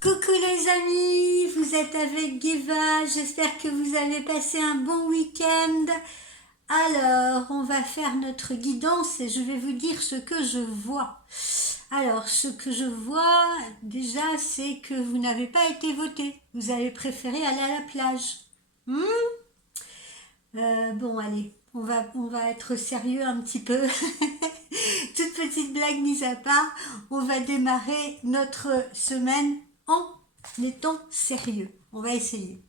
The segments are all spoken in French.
Coucou les amis, vous êtes avec Geva, j'espère que vous avez passé un bon week-end. Alors, on va faire notre guidance et je vais vous dire ce que je vois. Alors, ce que je vois, déjà, c'est que vous n'avez pas été voté. Vous avez préféré aller à la plage. Hmm. Bon, allez, on va être sérieux un petit peu. Toute petite blague mise à part, on va démarrer notre semaine en étant sérieux. On va essayer.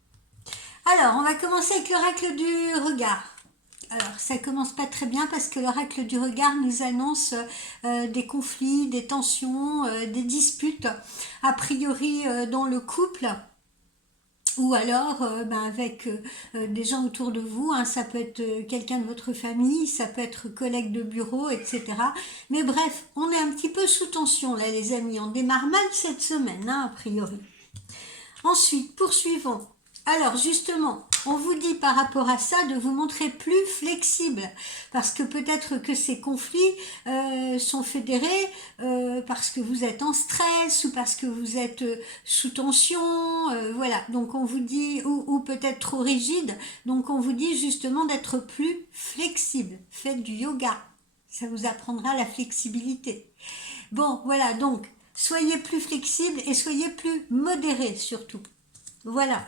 Alors, on va commencer avec l'oracle du regard. Alors, ça commence pas très bien parce que l'oracle du regard nous annonce des conflits, des tensions, des disputes, a priori dans le couple ou alors avec des gens autour de vous, hein, ça peut être quelqu'un de votre famille, ça peut être collègue de bureau, etc. Mais bref, on est un petit peu sous tension là les amis, on démarre mal cette semaine, hein, a priori. Ensuite, poursuivons. Alors justement, on vous dit par rapport à ça de vous montrer plus flexible parce que peut-être que ces conflits sont fédérés parce que vous êtes en stress ou parce que vous êtes sous tension, voilà. Donc on vous dit, ou peut-être trop rigide, donc on vous dit justement d'être plus flexible. Faites du yoga, ça vous apprendra la flexibilité. Bon, voilà, donc soyez plus flexible et soyez plus modéré surtout. Voilà.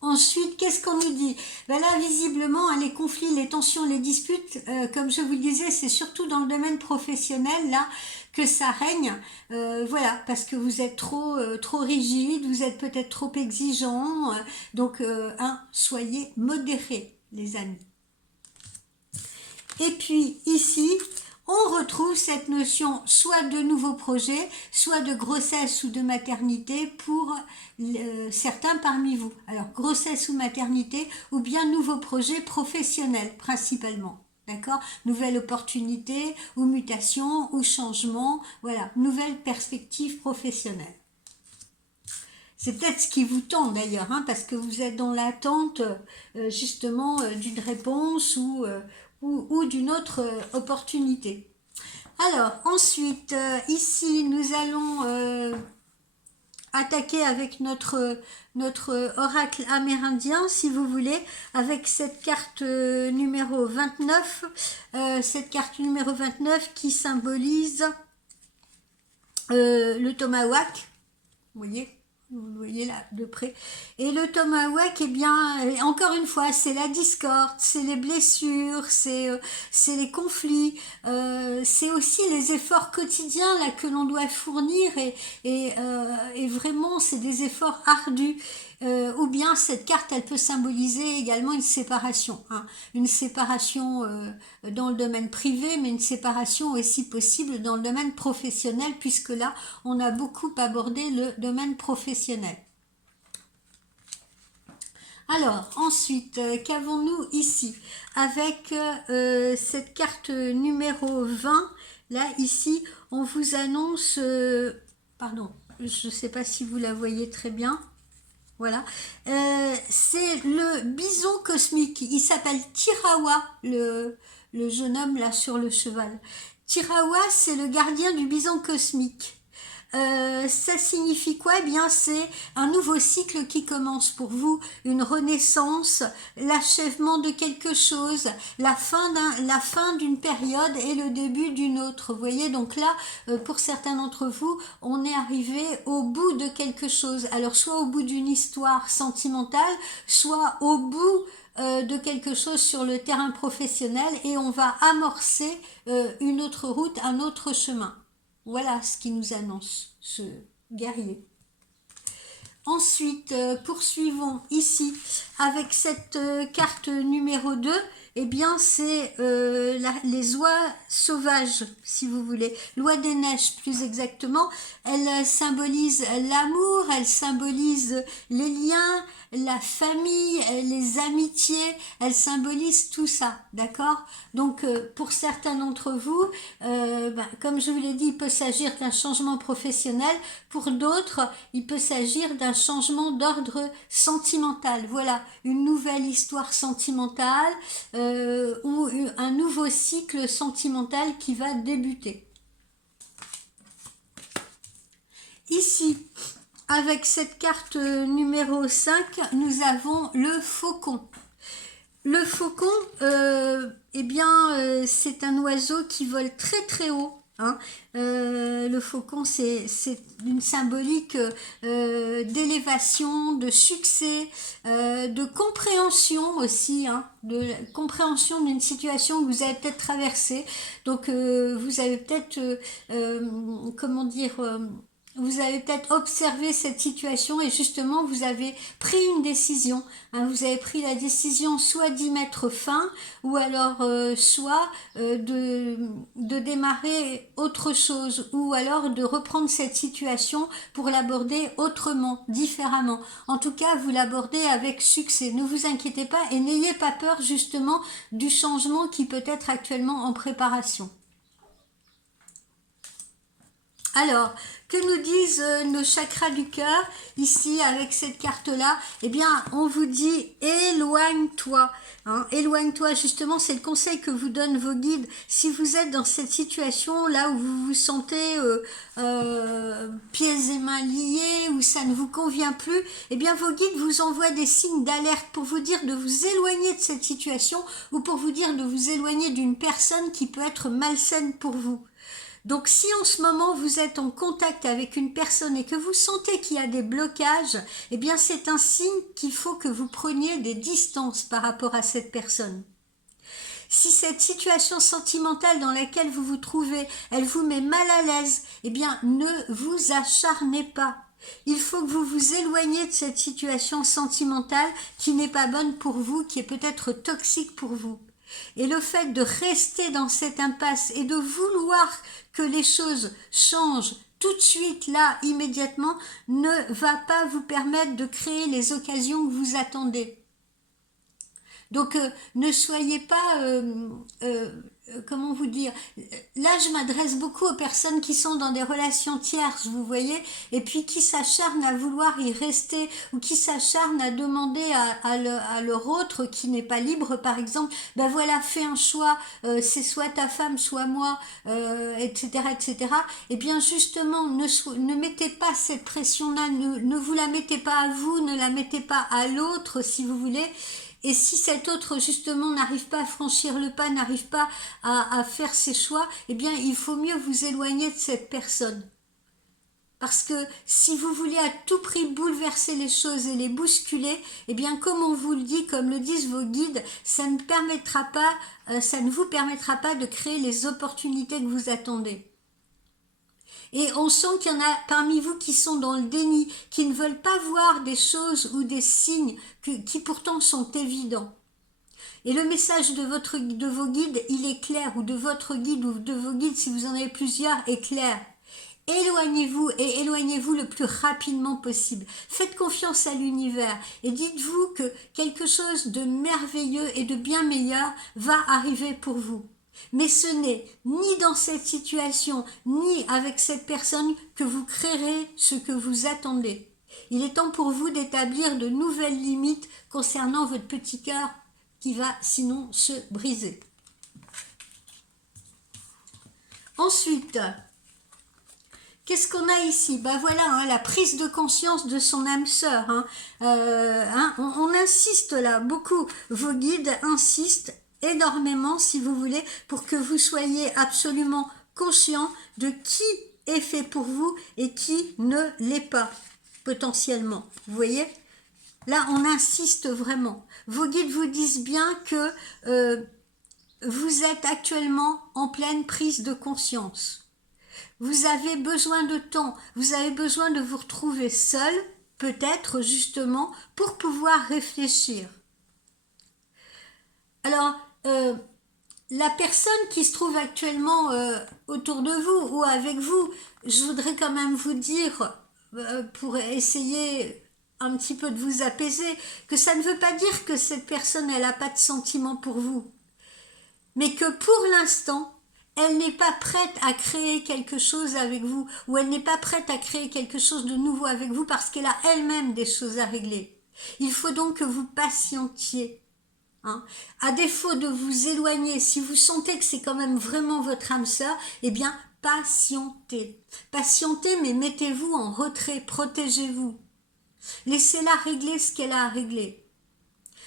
Ensuite, qu'est-ce qu'on nous dit? Ben là, visiblement, les conflits, les tensions, les disputes, comme je vous le disais, c'est surtout dans le domaine professionnel, là, que ça règne. Voilà, parce que vous êtes trop rigide, vous êtes peut-être trop exigeant. Donc, soyez modérés, les amis. Et puis, ici, on retrouve cette notion soit de nouveaux projets, soit de grossesse ou de maternité pour certains parmi vous. Alors, grossesse ou maternité, ou bien nouveaux projets professionnels principalement. D'accord? Nouvelle opportunité, ou mutation, ou changement, voilà, nouvelle perspective professionnelle. C'est peut-être ce qui vous tend d'ailleurs, hein, parce que vous êtes dans l'attente justement d'une réponse ou d'une autre opportunité. Alors ensuite, ici nous allons attaquer avec notre oracle amérindien, si vous voulez, avec cette carte numéro 29, cette carte numéro 29 qui symbolise le tomahawk, vous voyez là de près. Et le tomahawk, eh bien, encore une fois, c'est la discorde, c'est les blessures, c'est les conflits, c'est aussi les efforts quotidiens là que l'on doit fournir et vraiment, c'est des efforts ardus. Ou bien cette carte, elle peut symboliser également une séparation, hein, une séparation dans le domaine privé, mais une séparation aussi possible dans le domaine professionnel, puisque là, on a beaucoup abordé le domaine professionnel. Alors, ensuite, qu'avons-nous ici? Avec cette carte numéro 20, là, ici, on vous annonce... pardon, je ne sais pas si vous la voyez très bien. Voilà, c'est le bison cosmique. Il s'appelle Tirawa, le jeune homme là sur le cheval. Tirawa, c'est le gardien du bison cosmique. Ça signifie quoi? Eh bien, c'est un nouveau cycle qui commence pour vous, une renaissance, l'achèvement de quelque chose, la fin d'une période et le début d'une autre. Vous voyez, donc là, pour certains d'entre vous, on est arrivé au bout de quelque chose. Alors, soit au bout d'une histoire sentimentale, soit au bout de quelque chose sur le terrain professionnel et on va amorcer une autre route, un autre chemin. Voilà ce qui nous annonce ce guerrier. Ensuite, poursuivons ici avec cette carte numéro 2. Eh bien, c'est les oies sauvages, si vous voulez. L'oie des neiges, plus exactement. Elle symbolise l'amour, elle symbolise les liens, la famille, les amitiés. Elle symbolise tout ça, d'accord? Donc, pour certains d'entre vous, comme je vous l'ai dit, il peut s'agir d'un changement professionnel. Pour d'autres, il peut s'agir d'un changement d'ordre sentimental. Voilà, une nouvelle histoire sentimentale ou un nouveau cycle sentimental qui va débuter. Ici, avec cette carte numéro 5, nous avons le faucon. Le faucon, eh bien, c'est un oiseau qui vole très très haut. Hein. Le faucon, c'est une symbolique d'élévation, de succès, de compréhension aussi, hein, de compréhension d'une situation que vous avez peut-être traversée. Donc, vous avez peut-être, comment dire, vous avez peut-être observé cette situation et justement vous avez pris une décision. Hein, vous avez pris la décision soit d'y mettre fin ou alors soit de démarrer autre chose ou alors de reprendre cette situation pour l'aborder autrement, différemment. En tout cas, vous l'abordez avec succès. Ne vous inquiétez pas et n'ayez pas peur justement du changement qui peut être actuellement en préparation. Alors, que nous disent nos chakras du cœur, ici avec cette carte-là? Eh bien, on vous dit éloigne-toi. Hein, éloigne-toi, justement, c'est le conseil que vous donnent vos guides. Si vous êtes dans cette situation là où vous vous sentez pieds et mains liés, où ça ne vous convient plus, eh bien, vos guides vous envoient des signes d'alerte pour vous dire de vous éloigner de cette situation ou pour vous dire de vous éloigner d'une personne qui peut être malsaine pour vous. Donc si en ce moment vous êtes en contact avec une personne et que vous sentez qu'il y a des blocages, eh bien c'est un signe qu'il faut que vous preniez des distances par rapport à cette personne. Si cette situation sentimentale dans laquelle vous vous trouvez, elle vous met mal à l'aise, eh bien ne vous acharnez pas. Il faut que vous vous éloigniez de cette situation sentimentale qui n'est pas bonne pour vous, qui est peut-être toxique pour vous. Et le fait de rester dans cette impasse et de vouloir que les choses changent tout de suite, là, immédiatement, ne va pas vous permettre de créer les occasions que vous attendez. Donc, ne soyez pas, comment vous dire, là je m'adresse beaucoup aux personnes qui sont dans des relations tierces, vous voyez, et puis qui s'acharnent à vouloir y rester, ou qui s'acharnent à demander à leur autre qui n'est pas libre, par exemple, ben voilà, fais un choix, c'est soit ta femme, soit moi, etc., etc. Et bien justement, ne mettez pas cette pression-là, ne vous la mettez pas à vous, ne la mettez pas à l'autre, si vous voulez. Et si cet autre, justement, n'arrive pas à franchir le pas, n'arrive pas à faire ses choix, eh bien, il faut mieux vous éloigner de cette personne. Parce que si vous voulez à tout prix bouleverser les choses et les bousculer, eh bien, comme on vous le dit, comme le disent vos guides, ça ne vous permettra pas de créer les opportunités que vous attendez. Et on sent qu'il y en a parmi vous qui sont dans le déni, qui ne veulent pas voir des choses ou des signes qui pourtant sont évidents. Et le message de vos guides, il est clair, ou de votre guide ou de vos guides, si vous en avez plusieurs, est clair. Éloignez-vous et éloignez-vous le plus rapidement possible. Faites confiance à l'univers et dites-vous que quelque chose de merveilleux et de bien meilleur va arriver pour vous. Mais ce n'est ni dans cette situation, ni avec cette personne que vous créerez ce que vous attendez. Il est temps pour vous d'établir de nouvelles limites concernant votre petit cœur qui va sinon se briser. Ensuite, qu'est-ce qu'on a ici? Ben voilà, hein, la prise de conscience de son âme sœur. On insiste là beaucoup, vos guides insistent énormément, si vous voulez, pour que vous soyez absolument conscient de qui est fait pour vous et qui ne l'est pas, potentiellement. Vous voyez? Là, on insiste vraiment. Vos guides vous disent bien que vous êtes actuellement en pleine prise de conscience. Vous avez besoin de temps, vous avez besoin de vous retrouver seul, peut-être justement, pour pouvoir réfléchir. Alors, la personne qui se trouve actuellement autour de vous ou avec vous, je voudrais quand même vous dire, pour essayer un petit peu de vous apaiser, que ça ne veut pas dire que cette personne, elle n'a pas de sentiment pour vous. Mais que pour l'instant, elle n'est pas prête à créer quelque chose avec vous, ou elle n'est pas prête à créer quelque chose de nouveau avec vous parce qu'elle a elle-même des choses à régler. Il faut donc que vous patientiez. Hein. À défaut de vous éloigner, si vous sentez que c'est quand même vraiment votre âme sœur, eh bien, patienter. Patientez, mais mettez-vous en retrait, protégez-vous. Laissez-la régler ce qu'elle a à régler.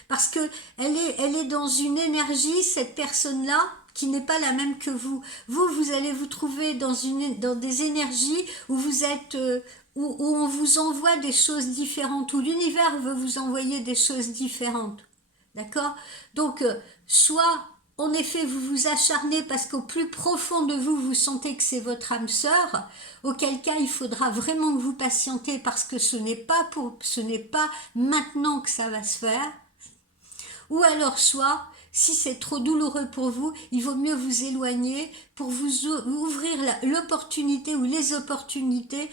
Parce que elle est dans une énergie, cette personne-là, qui n'est pas la même que vous. Vous allez vous trouver dans des énergies où vous êtes, où on vous envoie des choses différentes, où l'univers veut vous envoyer des choses différentes. D'accord? Donc, soit, en effet, vous vous acharnez parce qu'au plus profond de vous, vous sentez que c'est votre âme sœur, auquel cas il faudra vraiment que vous patientez parce que ce n'est pas maintenant que ça va se faire. Ou alors soit, si c'est trop douloureux pour vous, il vaut mieux vous éloigner pour vous ouvrir l'opportunité ou les opportunités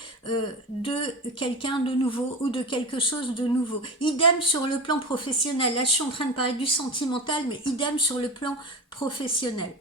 de quelqu'un de nouveau ou de quelque chose de nouveau. Idem sur le plan professionnel. Là, je suis en train de parler du sentimental, mais idem sur le plan professionnel.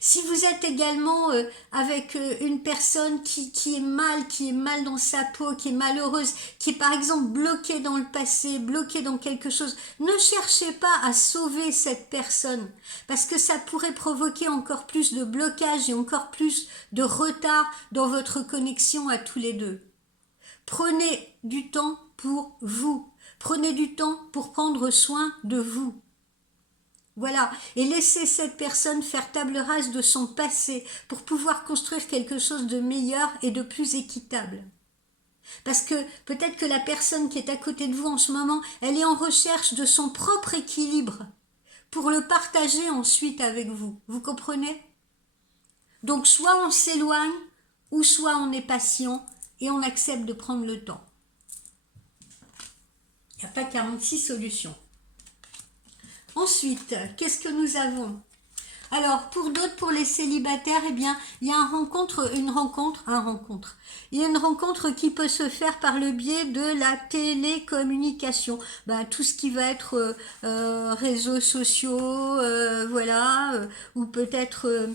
Si vous êtes également avec une personne qui est mal dans sa peau, qui est malheureuse, qui est par exemple bloquée dans le passé, bloquée dans quelque chose, ne cherchez pas à sauver cette personne parce que ça pourrait provoquer encore plus de blocage et encore plus de retard dans votre connexion à tous les deux. Prenez du temps pour vous. Prenez du temps pour prendre soin de vous. Voilà, et laissez cette personne faire table rase de son passé pour pouvoir construire quelque chose de meilleur et de plus équitable. Parce que peut-être que la personne qui est à côté de vous en ce moment, elle est en recherche de son propre équilibre pour le partager ensuite avec vous. Vous comprenez? Donc soit on s'éloigne, ou soit on est patient et on accepte de prendre le temps. Il n'y a pas 46 solutions. Ensuite, qu'est-ce que nous avons? Alors, pour d'autres, pour les célibataires, eh bien, il y a une rencontre qui peut se faire par le biais de la télécommunication. Tout ce qui va être réseaux sociaux, ou peut-être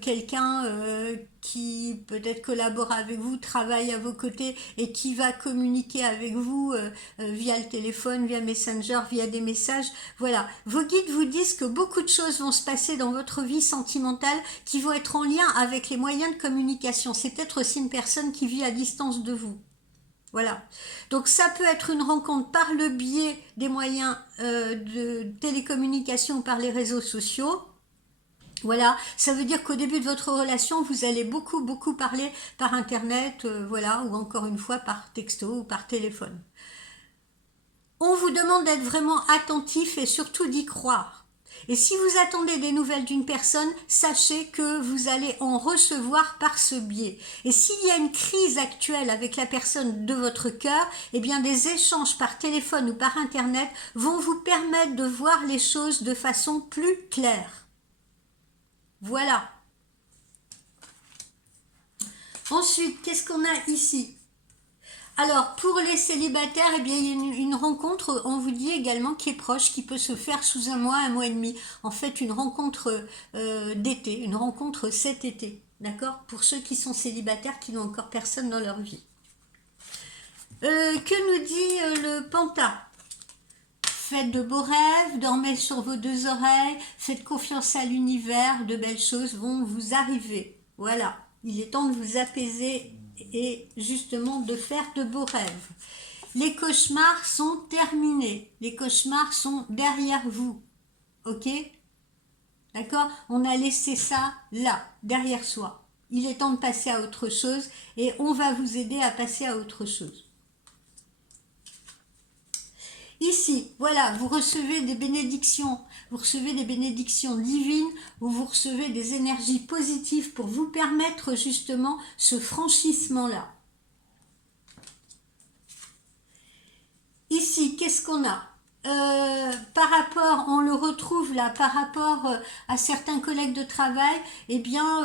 quelqu'un qui peut-être collabore avec vous, travaille à vos côtés et qui va communiquer avec vous via le téléphone, via Messenger, via des messages. Voilà, vos guides vous disent que beaucoup de choses vont se passer dans votre vie sentimentale qui vont être en lien avec les moyens de communication. C'est peut-être aussi une personne qui vit à distance de vous. Voilà, donc ça peut être une rencontre par le biais des moyens de télécommunication, par les réseaux sociaux. Voilà, ça veut dire qu'au début de votre relation, vous allez beaucoup parler par internet, ou encore une fois par texto ou par téléphone. On vous demande d'être vraiment attentif et surtout d'y croire. Et si vous attendez des nouvelles d'une personne, sachez que vous allez en recevoir par ce biais. Et s'il y a une crise actuelle avec la personne de votre cœur, eh bien des échanges par téléphone ou par internet vont vous permettre de voir les choses de façon plus claire. Voilà. Ensuite, qu'est-ce qu'on a ici? Alors, pour les célibataires, eh bien, il y a une rencontre, on vous dit également, qui est proche, qui peut se faire sous un mois et demi. En fait, une rencontre d'été, une rencontre cet été. D'accord? Pour ceux qui sont célibataires, qui n'ont encore personne dans leur vie. Que nous dit le Panta? Faites de beaux rêves, dormez sur vos deux oreilles, faites confiance à l'univers, de belles choses vont vous arriver. Voilà, il est temps de vous apaiser et justement de faire de beaux rêves. Les cauchemars sont terminés, les cauchemars sont derrière vous. Ok? D'accord? On a laissé ça là, derrière soi. Il est temps de passer à autre chose et on va vous aider à passer à autre chose. Ici, voilà, vous recevez des bénédictions divines, où vous recevez des énergies positives pour vous permettre justement ce franchissement-là. Ici, qu'est-ce qu'on a? Par rapport, on le retrouve là, par rapport à certains collègues de travail, eh bien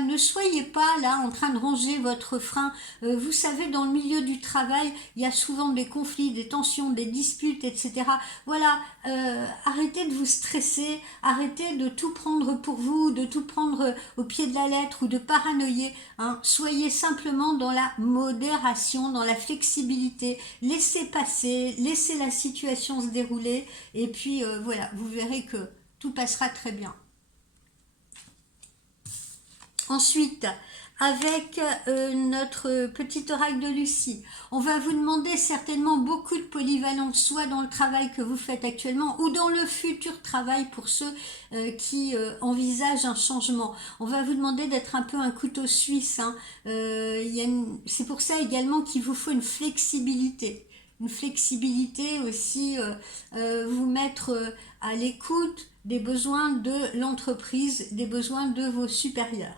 ne soyez pas là en train de ranger votre frein. Vous savez, dans le milieu du travail, il y a souvent des conflits, des tensions, des disputes, etc. Voilà, arrêtez de vous stresser, arrêtez de tout prendre pour vous, de tout prendre au pied de la lettre ou de paranoïer. Soyez simplement dans la modération, dans la flexibilité, laissez passer, laissez la situation se dérouler et puis vous verrez que tout passera très bien. Ensuite, avec notre petit oracle de Lucie, on va vous demander certainement beaucoup de polyvalence, soit dans le travail que vous faites actuellement ou dans le futur travail pour ceux qui envisagent un changement. On va vous demander d'être un peu un couteau suisse. Hein. C'est pour ça également qu'il vous faut une flexibilité. Une flexibilité aussi, vous mettre à l'écoute des besoins de l'entreprise, des besoins de vos supérieurs.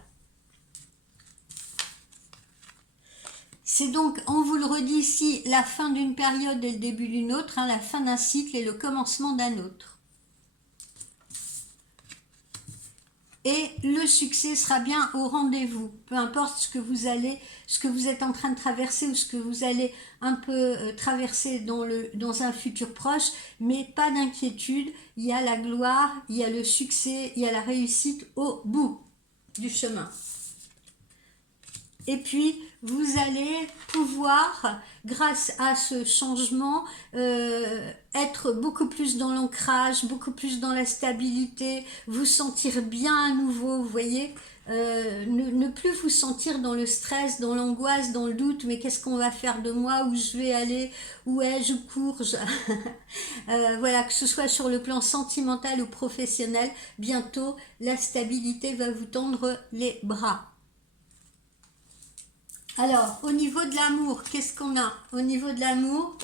C'est donc, on vous le redit ici, la fin d'une période et le début d'une autre, hein, la fin d'un cycle et le commencement d'un autre. Et le succès sera bien au rendez-vous, peu importe ce que vous êtes en train de traverser ou ce que vous allez un peu traverser dans un futur proche, mais pas d'inquiétude, il y a la gloire, il y a le succès, il y a la réussite au bout du chemin. Et puis, vous allez pouvoir, grâce à ce changement, être beaucoup plus dans l'ancrage, beaucoup plus dans la stabilité, vous sentir bien à nouveau, vous voyez, ne plus vous sentir dans le stress, dans l'angoisse, dans le doute, mais qu'est-ce qu'on va faire de moi, où je vais aller, où ai-je, où cours, voilà, que ce soit sur le plan sentimental ou professionnel, bientôt, la stabilité va vous tendre les bras. Alors, au niveau de l'amour, qu'est-ce qu'on a? Au niveau de l'amour,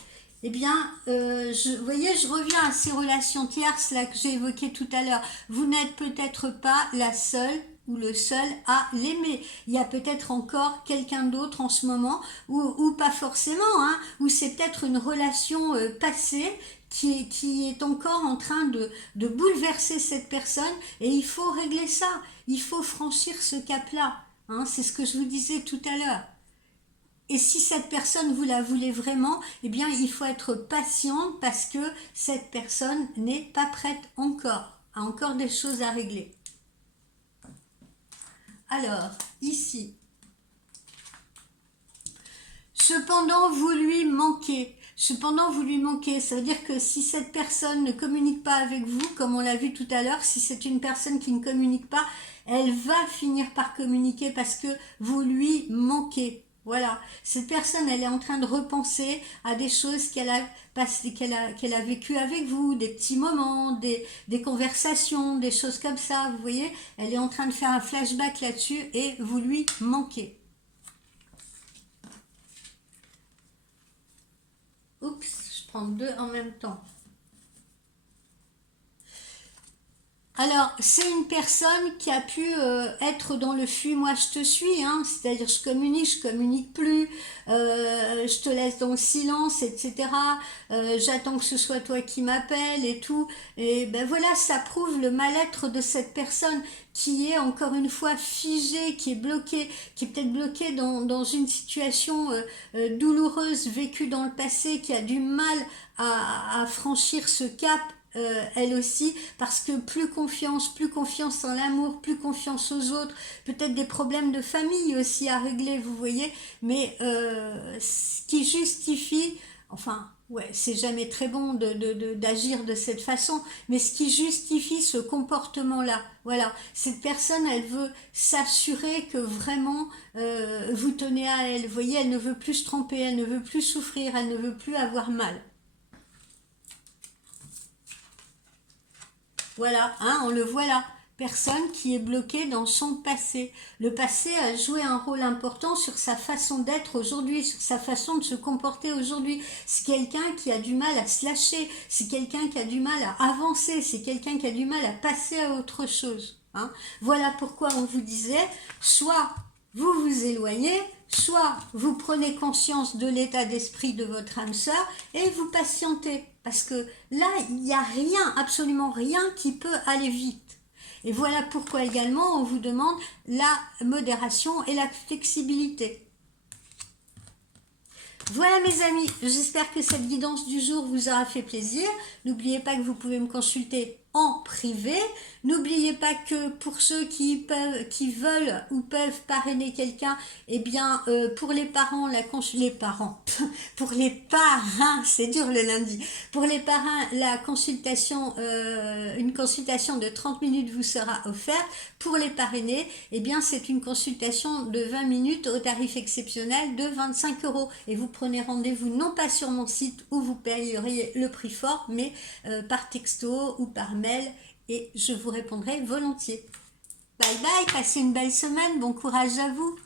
eh bien, vous voyez, je reviens à ces relations tierces là que j'ai évoquées tout à l'heure. Vous n'êtes peut-être pas la seule ou le seul à l'aimer. Il y a peut-être encore quelqu'un d'autre en ce moment, ou pas forcément, hein, ou c'est peut-être une relation passée qui est encore en train de bouleverser cette personne, et il faut régler ça. Il faut franchir ce cap-là. Hein, c'est ce que je vous disais tout à l'heure. Et si cette personne, vous la voulez vraiment, eh bien, il faut être patiente parce que cette personne n'est pas prête encore, a encore des choses à régler. Alors, ici, cependant, vous lui manquez. Cependant, vous lui manquez. Ça veut dire que si cette personne ne communique pas avec vous, comme on l'a vu tout à l'heure, si c'est une personne qui ne communique pas, elle va finir par communiquer parce que vous lui manquez. Voilà, cette personne, elle est en train de repenser à des choses qu'elle a vécues avec vous, des petits moments, des conversations, des choses comme ça, vous voyez. Elle est en train de faire un flashback là-dessus et vous lui manquez. Oups, je prends deux en même temps. Alors, c'est une personne qui a pu être dans le fuis-moi je te suis, hein, c'est-à-dire je communique plus, je te laisse dans le silence, etc. J'attends que ce soit toi qui m'appelle et tout. Et ben voilà, ça prouve le mal-être de cette personne qui est encore une fois figée, qui est bloquée, qui est peut-être bloquée dans une situation douloureuse vécue dans le passé, qui a du mal à franchir ce cap. Elle aussi, parce que plus confiance en l'amour, plus confiance aux autres, peut-être des problèmes de famille aussi à régler, vous voyez, mais ce qui justifie, enfin, ouais, c'est jamais très bon d'agir de cette façon, mais ce qui justifie ce comportement-là, voilà, cette personne, elle veut s'assurer que vraiment vous tenez à elle, vous voyez, elle ne veut plus se tromper, elle ne veut plus souffrir, elle ne veut plus avoir mal. Voilà, hein, on le voit là. Personne qui est bloquée dans son passé. Le passé a joué un rôle important sur sa façon d'être aujourd'hui, sur sa façon de se comporter aujourd'hui. C'est quelqu'un qui a du mal à se lâcher, c'est quelqu'un qui a du mal à avancer, c'est quelqu'un qui a du mal à passer à autre chose. Hein. Voilà pourquoi on vous disait, soit vous vous éloignez, soit vous prenez conscience de l'état d'esprit de votre âme sœur et vous patientez. Parce que là, il n'y a rien, absolument rien qui peut aller vite. Et voilà pourquoi également on vous demande la modération et la flexibilité. Voilà mes amis, j'espère que cette guidance du jour vous aura fait plaisir. N'oubliez pas que vous pouvez me consulter en privé. N'oubliez pas que pour ceux qui veulent ou peuvent parrainer quelqu'un, eh bien pour les parents, pour les parrains, c'est dur le lundi. Pour les parrains, la consultation, une consultation de 30 minutes vous sera offerte. Pour les parrainés, eh bien c'est une consultation de 20 minutes au tarif exceptionnel de 25 €. Et vous prenez rendez-vous non pas sur mon site où vous payeriez le prix fort, mais par texto ou par mail et je vous répondrai volontiers. Bye bye, passez une belle semaine, bon courage à vous.